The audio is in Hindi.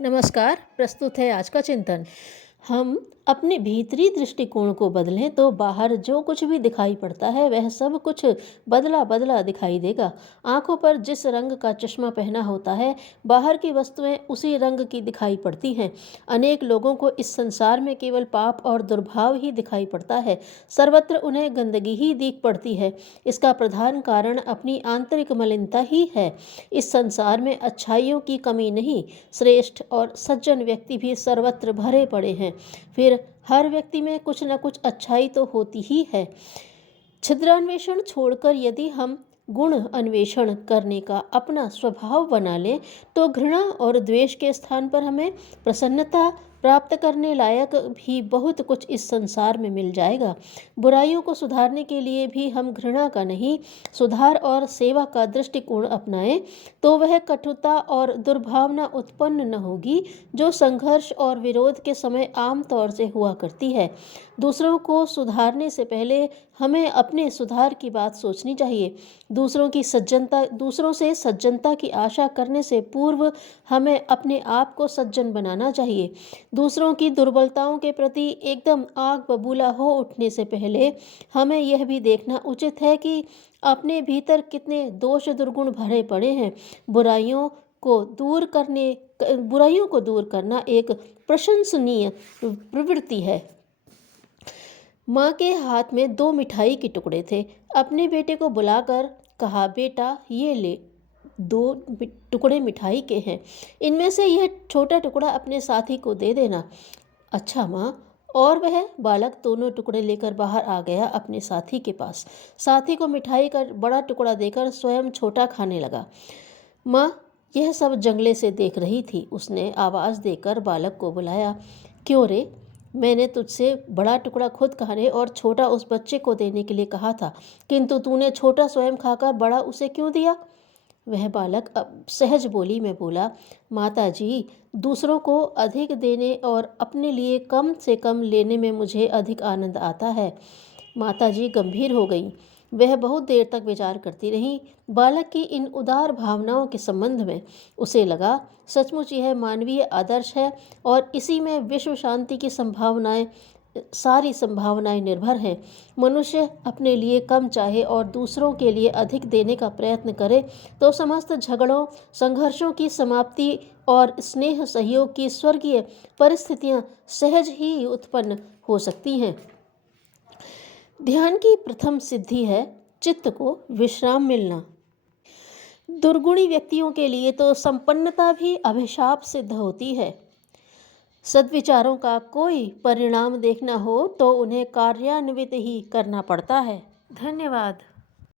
नमस्कार। प्रस्तुत है आज का चिंतन। हम अपने भीतरी दृष्टिकोण को बदलें तो बाहर जो कुछ भी दिखाई पड़ता है वह सब कुछ बदला बदला दिखाई देगा। आंखों पर जिस रंग का चश्मा पहना होता है बाहर की वस्तुएं उसी रंग की दिखाई पड़ती हैं। अनेक लोगों को इस संसार में केवल पाप और दुर्भाव ही दिखाई पड़ता है। सर्वत्र उन्हें गंदगी ही दिख पड़ती है। इसका प्रधान कारण अपनी आंतरिक मलिनता ही है। इस संसार में अच्छाइयों की कमी नहीं, श्रेष्ठ और सज्जन व्यक्ति भी सर्वत्र भरे पड़े हैं। फिर हर व्यक्ति में कुछ न कुछ अच्छाई तो होती ही है। छिद्रान्वेषण छोड़कर यदि हम गुण अन्वेषण करने का अपना स्वभाव बना लें तो घृणा और द्वेष के स्थान पर हमें प्रसन्नता प्राप्त करने लायक भी बहुत कुछ इस संसार में मिल जाएगा। बुराइयों को सुधारने के लिए भी हम घृणा का नहीं, सुधार और सेवा का दृष्टिकोण अपनाएं तो वह कटुता और दुर्भावना उत्पन्न न होगी जो संघर्ष और विरोध के समय आम तौर से हुआ करती है। दूसरों को सुधारने से पहले हमें अपने सुधार की बात सोचनी चाहिए। दूसरों से सज्जनता की आशा करने से पूर्व हमें अपने आप को सज्जन बनाना चाहिए। दूसरों की दुर्बलताओं के प्रति एकदम आग बबूला हो उठने से पहले हमें यह भी देखना उचित है कि अपने भीतर कितने दोष दुर्गुण भरे पड़े हैं। बुराइयों को दूर करना एक प्रशंसनीय प्रवृत्ति है। माँ के हाथ में 2 मिठाई के टुकड़े थे। अपने बेटे को बुलाकर कहा, बेटा ये ले, 2 टुकड़े मिठाई के हैं, इनमें से यह छोटा टुकड़ा अपने साथी को दे देना। अच्छा माँ। और वह बालक दोनों टुकड़े लेकर बाहर आ गया अपने साथी के पास। साथी को मिठाई का बड़ा टुकड़ा देकर स्वयं छोटा खाने लगा। माँ यह सब जंगले से देख रही थी। उसने आवाज़ देकर बालक को बुलाया, क्यों रे, मैंने तुझसे बड़ा टुकड़ा खुद खाने और छोटा उस बच्चे को देने के लिए कहा था, किंतु तूने छोटा स्वयं खाकर बड़ा उसे क्यों दिया? वह बालक अब सहज बोली में बोला, माता जी, दूसरों को अधिक देने और अपने लिए कम से कम लेने में मुझे अधिक आनंद आता है। माता जी गंभीर हो गई। वह बहुत देर तक विचार करती रही बालक की इन उदार भावनाओं के संबंध में। उसे लगा सचमुच यह मानवीय आदर्श है और इसी में विश्व शांति की सारी संभावनाएं निर्भर हैं। मनुष्य अपने लिए कम चाहे और दूसरों के लिए अधिक देने का प्रयत्न करे तो समस्त झगड़ों, संघर्षों की समाप्ति और स्नेह सहयोग की स्वर्गीय परिस्थितियां सहज ही उत्पन्न हो सकती हैं। ध्यान की प्रथम सिद्धि है चित्त को विश्राम मिलना। दुर्गुणी व्यक्तियों के लिए तो संपन्नता भी अभिशाप सिद्ध होती है। सद्विचारों का कोई परिणाम देखना हो तो उन्हें कार्यान्वित ही करना पड़ता है। धन्यवाद।